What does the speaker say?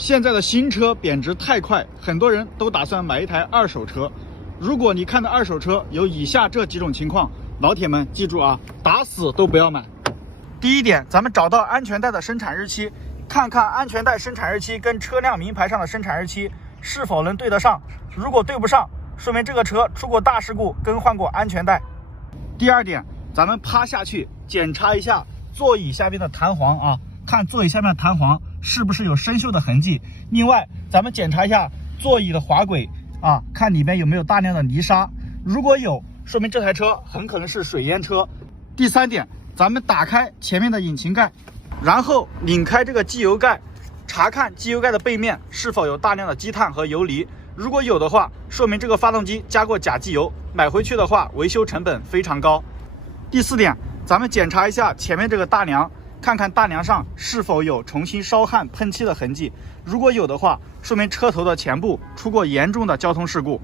现在的新车贬值太快，很多人都打算买一台二手车。如果你看的二手车有以下这几种情况，老铁们记住啊，打死都不要买。第一点，咱们找到安全带的生产日期，看看安全带生产日期跟车辆名牌上的生产日期是否能对得上。如果对不上，说明这个车出过大事故，更换过安全带。第二点，咱们趴下去检查一下座椅下面的弹簧啊，看座椅下面的弹簧是不是有生锈的痕迹。另外，咱们检查一下座椅的滑轨啊，看里面有没有大量的泥沙。如果有，说明这台车很可能是水淹车。第三点，咱们打开前面的引擎盖，然后拧开这个机油盖，查看机油盖的背面是否有大量的积碳和游离。如果有的话，说明这个发动机加过假机油，买回去的话维修成本非常高。第四点，咱们检查一下前面这个大梁，看看大梁上是否有重新烧焊喷漆的痕迹。如果有的话，说明车头的前部出过严重的交通事故。